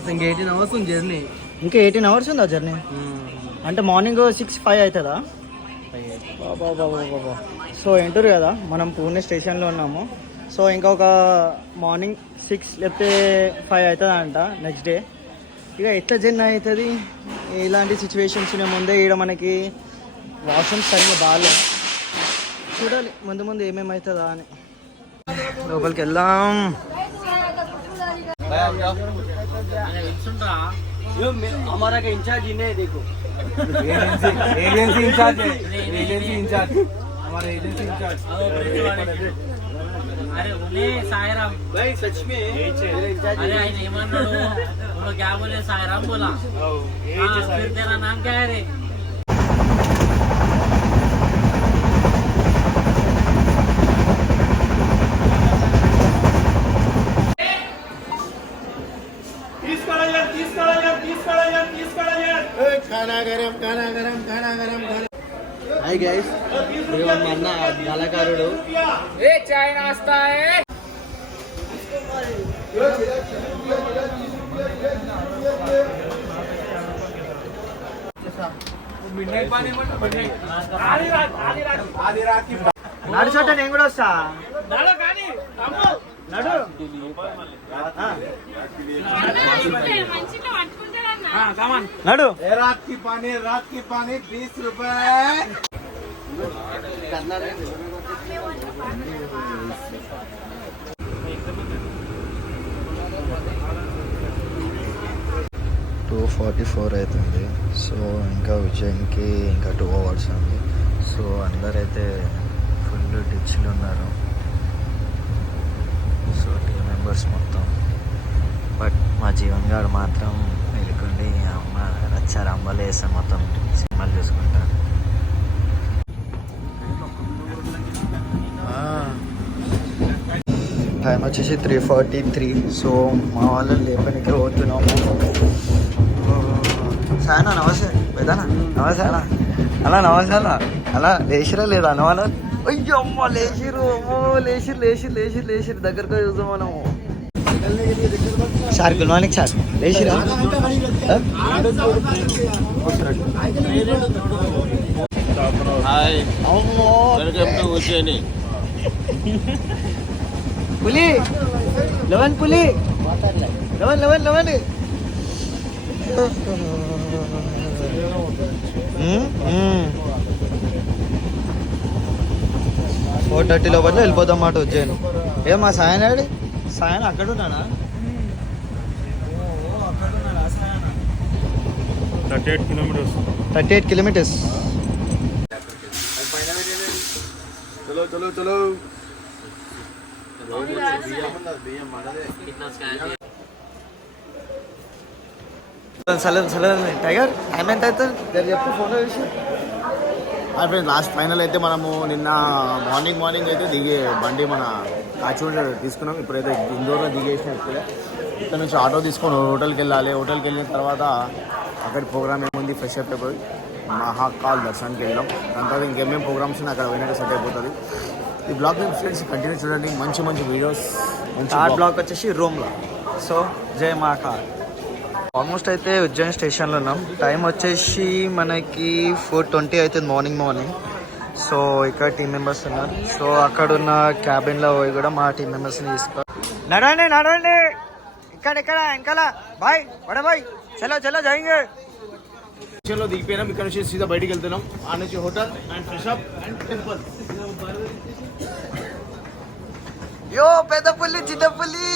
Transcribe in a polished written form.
Hours, ఇంకా 18 hours ఉంది journey. ఇంకా 18 అవర్స్ ఉందా జర్నీ? అంటే మార్నింగ్ 6-5 అవుతుందా? బాబా. సో ఎంటూరు కదా, మనం పూణే స్టేషన్లో ఉన్నాము. సో ఇంకొక మార్నింగ్ 6 లేకపోతే 5 అవుతుంది అంట నెక్స్ట్ డే. ఇక ఎట్లా జర్నీ అవుతుంది ఇలాంటి సిచ్యువేషన్స్ ముందే ఇక్కడ మనకి వాష్రూమ్స్ సరిగ్గా బాగాలేదు. చూడాలి ముందు ఏమేమవుతుందా అని. లోపలికి వెళ్దాం. हमारा का इंचार्ज ही नहीं देखो, एजेंसी इंचार्ज है, एजेंसी इंचार्ज, हमारा एजेंसी इंचार्ज। अरे उन्हें सायराम भाई सच में अरे आई नहीं मान लो, वो लोग क्या बोले सायराम बोला। हाँ, फिर तेरा नाम क्या है रे? హాయ్ గైస్, మా అన్న కళాకారుడు. चाय नाश्ता है। నడుచోట నేను కూడా వస్తా. నడు నడు. रात की पानी 20 रुपए। 2:44 అవుతుంది. సో ఇంకా ఉజ్జయిన్కి ఇంకా 2 అవర్స్ ఉంది. సో అందరైతే ఫుల్ డిచ్లు ఉన్నారు. సో టీమ్ మెంబర్స్ మొత్తం. బట్ మా జీవన్ గారు మాత్రం వెళ్ళకుండి అమ్మ రచ్చరంబలు వేసాం, మొత్తం సినిమాలు చూసుకుంటా. టైం వచ్చేసి 3:43. సో మా వాళ్ళని లేపనికి పోతున్నాము. సాయనా నమస్తే, పెద్దనా నమస్తే అలా అలా నమస్తే అలా లేచిరా లేదా అన్న వాళ్ళ. అయ్యో అమ్మ లేచిరు, లేచిరు దగ్గరగా చూద్దాం మనము. సార్ గుడ్ మార్నింగ్ సార్, లేచిరా? పులి 11 పులి 11 4:30 లోపల వెళ్ళిపోతాం మాట ఉజ్జయిన్. ఏ మా సాయనాడు సాయన అక్కడ ఉన్నానా? 38 కిలోమీటర్స్. चलो టైగర్ ఏమెంత అవుతుంది చెప్పు ఫోటో చూసి. ఫ్రెండ్స్ లాస్ట్ ఫైనల్ అయితే మనము నిన్న మార్నింగ్ అయితే దిగే బండి మన కాచిగూడ తీసుకున్నాం. ఇప్పుడైతే ఇండోర్లో దిగేసిన ఇక్కడ నుంచి ఆటో తీసుకొని హోటల్కి వెళ్ళాలి. హోటల్కి వెళ్ళిన తర్వాత అక్కడ ప్రోగ్రామ్ ఏముంది ఫ్రెష్ అప్ అయిపోయి మహాకాల్ దర్శనానికి వెళ్ళాం. దాని తర్వాత ఇంకేమేమి ప్రోగ్రామ్స్ ఉన్నాయి అక్కడ పోయినాక సెట్ అయిపోతుంది. ఈ బ్లాగ్ ఫ్రెండ్స్ కంటిన్యూ చూడండి, మంచి వీడియోస్. థర్డ్ బ్లాక్ వచ్చేసి రూమ్లో. సో జై మహాకాల్. ఆల్మోస్ట్ అయితే ఉజ్జయిన్ స్టేషన్లో ఉన్నాం. టైం వచ్చేసి మనకి 4:20 అవుతుంది మార్నింగ్. సో ఇక్కడ టీం మెంబర్స్ ఉన్నారు. సో అక్కడున్న క్యాబిన్లో పోయి కూడా మా టీం మెంబర్స్ని తీసుకో. నడవండి ఇక్కడ వెనకాల బాయ్ బాయ్ చలో జాయింగ్. స్టేషన్లో దిగిపోయినాం. ఇక్కడ నుంచి సీదా బయటికి వెళ్తున్నాం. ఆ నుంచి hotel and fresh up and temple. యో పెద్ద పుల్లి చిన్న పుల్లి.